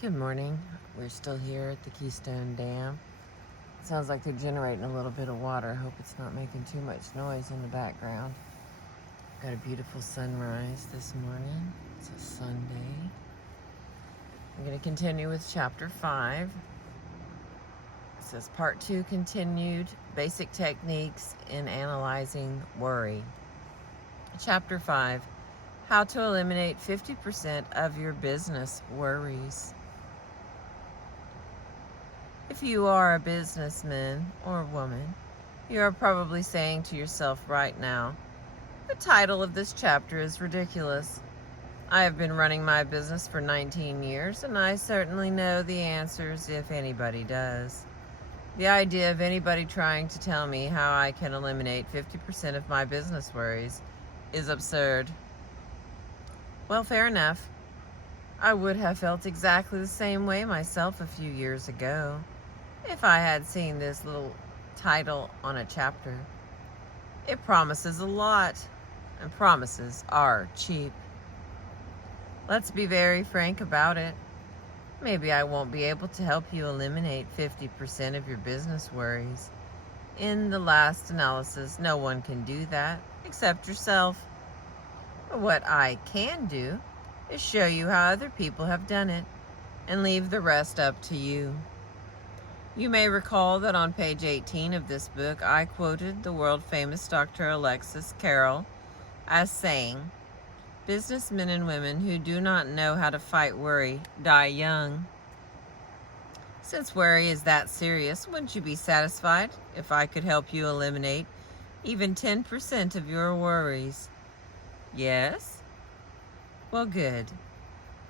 Good morning. We're still here at the Keystone Dam. It sounds like they're generating a little bit of water. I hope it's not making too much noise in the background. Got a beautiful sunrise this morning. It's a Sunday. I'm going to continue with chapter 5. It says part 2 continued, basic techniques in analyzing worry. Chapter 5, how to eliminate 50% of your business worries. If you are a businessman or woman, you are probably saying to yourself right now, the title of this chapter is ridiculous. I have been running my business for 19 years, and I certainly know the answers if anybody does. The idea of anybody trying to tell me how I can eliminate 50% of my business worries is absurd. Well, fair enough. I would have felt exactly the same way myself a few years ago if I had seen this little title on a chapter. It promises a lot, and promises are cheap. Let's be very frank about it. Maybe I won't be able to help you eliminate 50% of your business worries. In the last analysis, no one can do that except yourself. But what I can do is show you how other people have done it and leave the rest up to you. You may recall that on page 18 of this book, I quoted the world-famous Dr. Alexis Carrel as saying, "Businessmen and women who do not know how to fight worry die young." Since worry is that serious, wouldn't you be satisfied if I could help you eliminate even 10% of your worries? Yes? Well, good.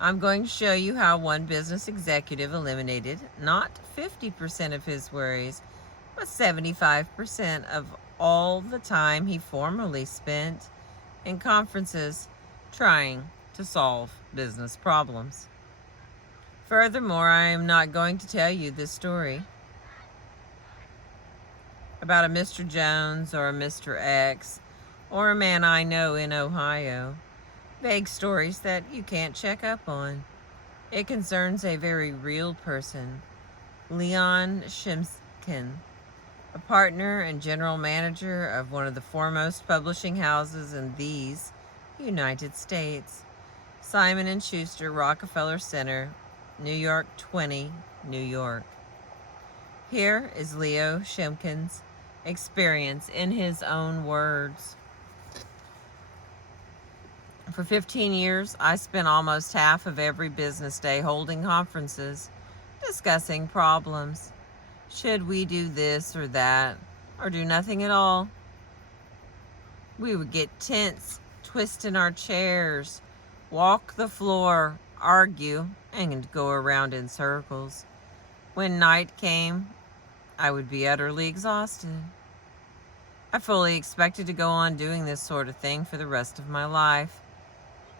I'm going to show you how one business executive eliminated not 50% of his worries, but 75% of all the time he formerly spent in conferences trying to solve business problems. Furthermore, I am not going to tell you this story about a Mr. Jones or a Mr. X or a man I know in Ohio. Vague stories that you can't check up on. It concerns a very real person, Leon Shimkin, a partner and general manager of one of the foremost publishing houses in these United States, Simon & Schuster Rockefeller Center, New York 20, New York. Here is Leo Shimkin's experience in his own words. For 15 years, I spent almost half of every business day holding conferences, discussing problems. Should we do this or that, or do nothing at all? We would get tense, twist in our chairs, walk the floor, argue, and go around in circles. When night came, I would be utterly exhausted. I fully expected to go on doing this sort of thing for the rest of my life.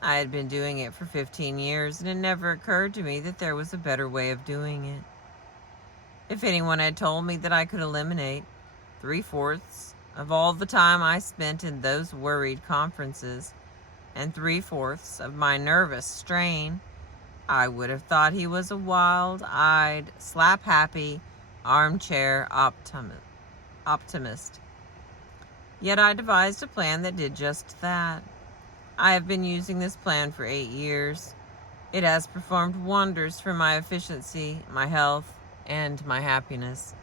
I had been doing it for 15 years, and it never occurred to me that there was a better way of doing it. If anyone had told me that I could eliminate 3/4 of all the time I spent in those worried conferences and 3/4 of my nervous strain, I would have thought he was a wild-eyed, slap-happy, armchair optimist. Yet I devised a plan that did just that. I have been using this plan for 8 years. It has performed wonders for my efficiency, my health, and my happiness.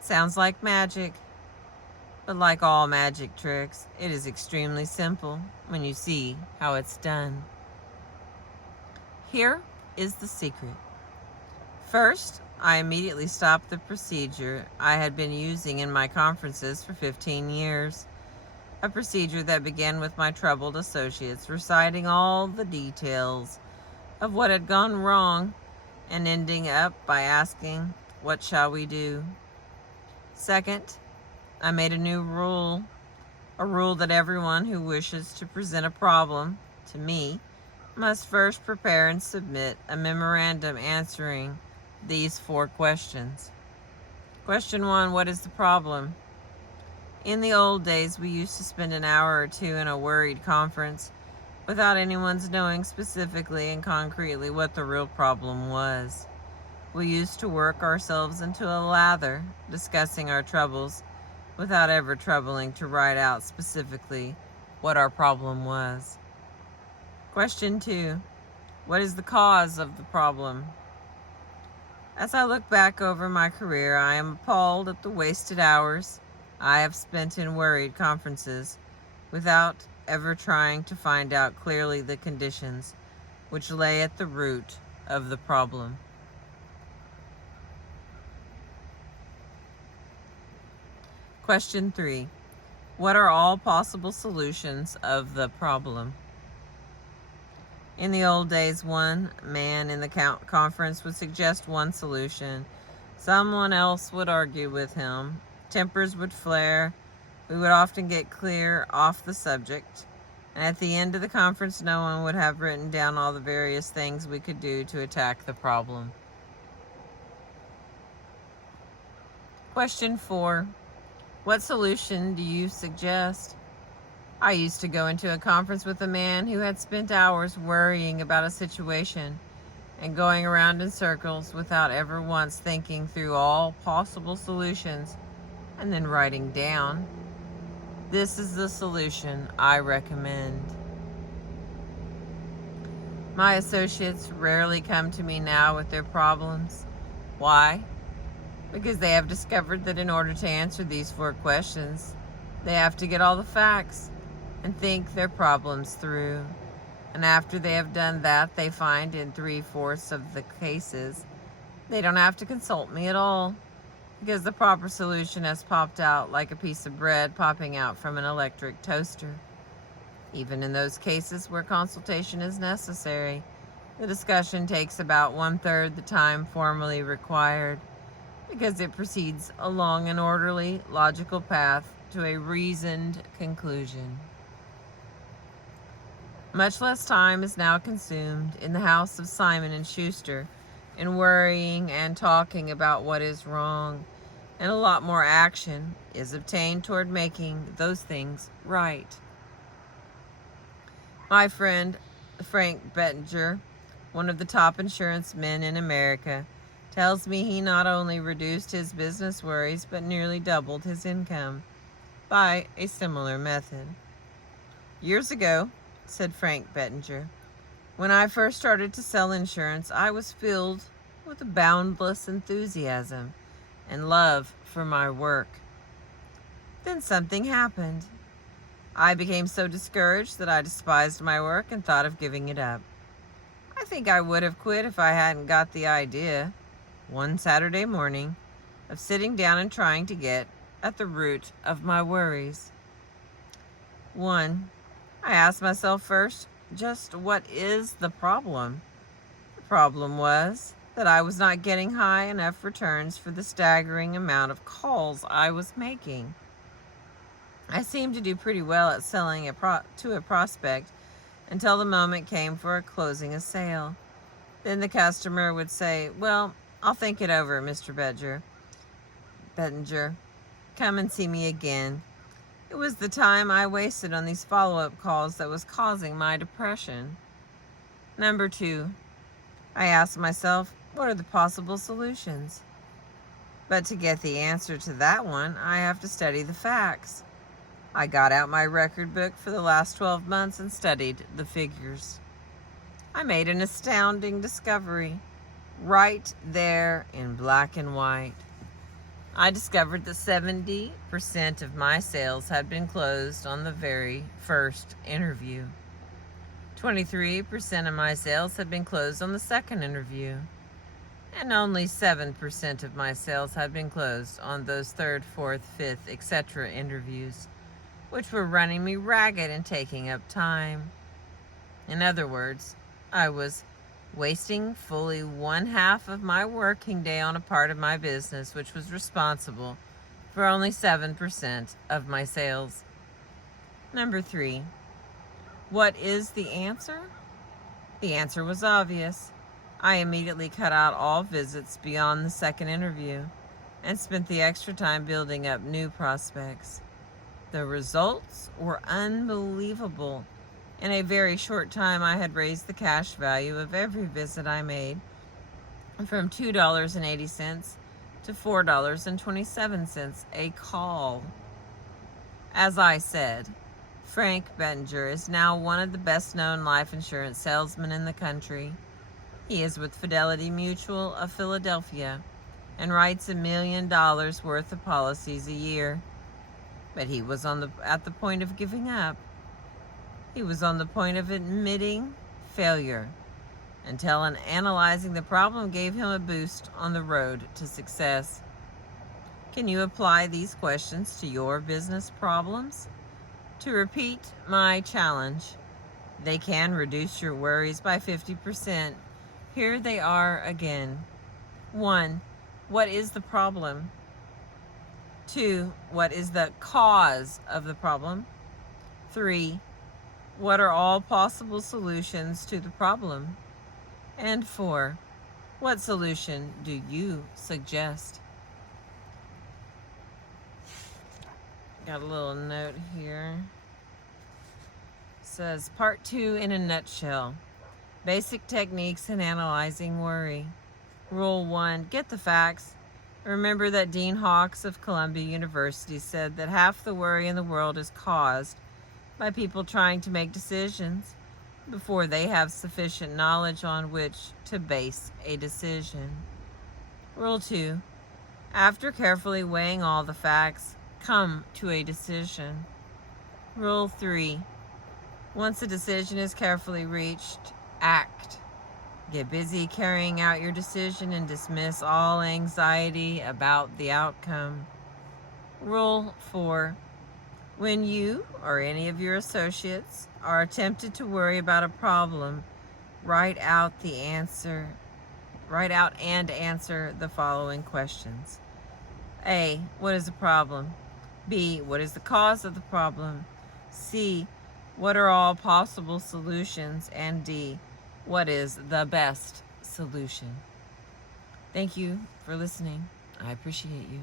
Sounds like magic, but like all magic tricks, it is extremely simple when you see how it's done. Here is the secret. First, I immediately stopped the procedure I had been using in my conferences for 15 years. A procedure that began with my troubled associates reciting all the details of what had gone wrong and ending up by asking, "What shall we do?" Second, I made a new rule, a rule that everyone who wishes to present a problem to me must first prepare and submit a memorandum answering these 4 questions. Question 1, what is the problem? In the old days, we used to spend an hour or two in a worried conference without anyone's knowing specifically and concretely what the real problem was. We used to work ourselves into a lather, discussing our troubles, without ever troubling to write out specifically what our problem was. Question 2. What is the cause of the problem? As I look back over my career, I am appalled at the wasted hours I have spent in worried conferences without ever trying to find out clearly the conditions which lay at the root of the problem. Question 3. What are all possible solutions of the problem? In the old days, one man in the conference would suggest one solution. Someone else would argue with him. Tempers would flare. We would often get clear off the subject. And at the end of the conference, no one would have written down all the various things we could do to attack the problem. Question 4. What solution do you suggest? I used to go into a conference with a man who had spent hours worrying about a situation and going around in circles without ever once thinking through all possible solutions and then writing down. This is the solution I recommend. My associates rarely come to me now with their problems. Why? Because they have discovered that in order to answer these 4 questions, they have to get all the facts and think their problems through. And after they have done that, they find in 3/4 of the cases, they don't have to consult me at all, because the proper solution has popped out like a piece of bread popping out from an electric toaster. Even in those cases where consultation is necessary, the discussion takes about 1/3 the time formally required, because it proceeds along an orderly, logical path to a reasoned conclusion. Much less time is now consumed in the house of Simon and Schuster in worrying and talking about what is wrong, and a lot more action is obtained toward making those things right. My friend Frank Bettinger, one of the top insurance men in America, tells me he not only reduced his business worries but nearly doubled his income by a similar method. Years ago, said Frank Bettinger, when I first started to sell insurance, I was filled with a boundless enthusiasm and love for my work. Then something happened. I became so discouraged that I despised my work and thought of giving it up. I think I would have quit if I hadn't got the idea, one Saturday morning, of sitting down and trying to get at the root of my worries. 1. I asked myself first, just what is the problem? The problem was that I was not getting high enough returns for the staggering amount of calls I was making. I seemed to do pretty well at selling to a prospect until the moment came for closing a sale. Then the customer would say, "Well, I'll think it over, Mr. Bettinger. Come and see me again." It was the time I wasted on these follow-up calls that was causing my depression. Number 2, I asked myself, what are the possible solutions? But to get the answer to that one, I have to study the facts. I got out my record book for the last 12 months and studied the figures. I made an astounding discovery, right there in black and white. I discovered that 70% of my sales had been closed on the very first interview. 23% of my sales had been closed on the second interview. And only 7% of my sales had been closed on those 3rd, 4th, 5th, etc. interviews, which were running me ragged and taking up time. In other words, I was wasting fully 1/2 of my working day on a part of my business which was responsible for only 7% of my sales. Number 3, what is the answer? The answer was obvious. I immediately cut out all visits beyond the second interview and spent the extra time building up new prospects. The results were unbelievable. In a very short time, I had raised the cash value of every visit I made from $2.80 to $4.27 a call. As I said, Frank Bettinger is now one of the best-known life insurance salesmen in the country. He is with Fidelity Mutual of Philadelphia and writes $1 million worth of policies a year. But he was at the point of giving up. He was on the point of admitting failure until analyzing the problem gave him a boost on the road to success. Can you apply these questions to your business problems? To repeat my challenge, they can reduce your worries by 50%. Here they are again. 1. What is the problem? 2. What is the cause of the problem? 3. What are all possible solutions to the problem? And 4. What solution do you suggest? Got a little note here. It says, Part 2 in a nutshell. Basic techniques in analyzing worry. Rule 1. Get the facts. Remember that Dean Hawkes of Columbia University said that half the worry in the world is caused by people trying to make decisions before they have sufficient knowledge on which to base a decision. Rule 2. After carefully weighing all the facts, come to a decision. Rule 3. Once a decision is carefully reached, act. Get busy carrying out your decision and dismiss all anxiety about the outcome. Rule 4. When you or any of your associates are tempted to worry about a problem, write out and answer the following questions. A. What is the problem? B. What is the cause of the problem? C. What are all possible solutions? And D. What is the best solution? Thank you for listening. I appreciate you.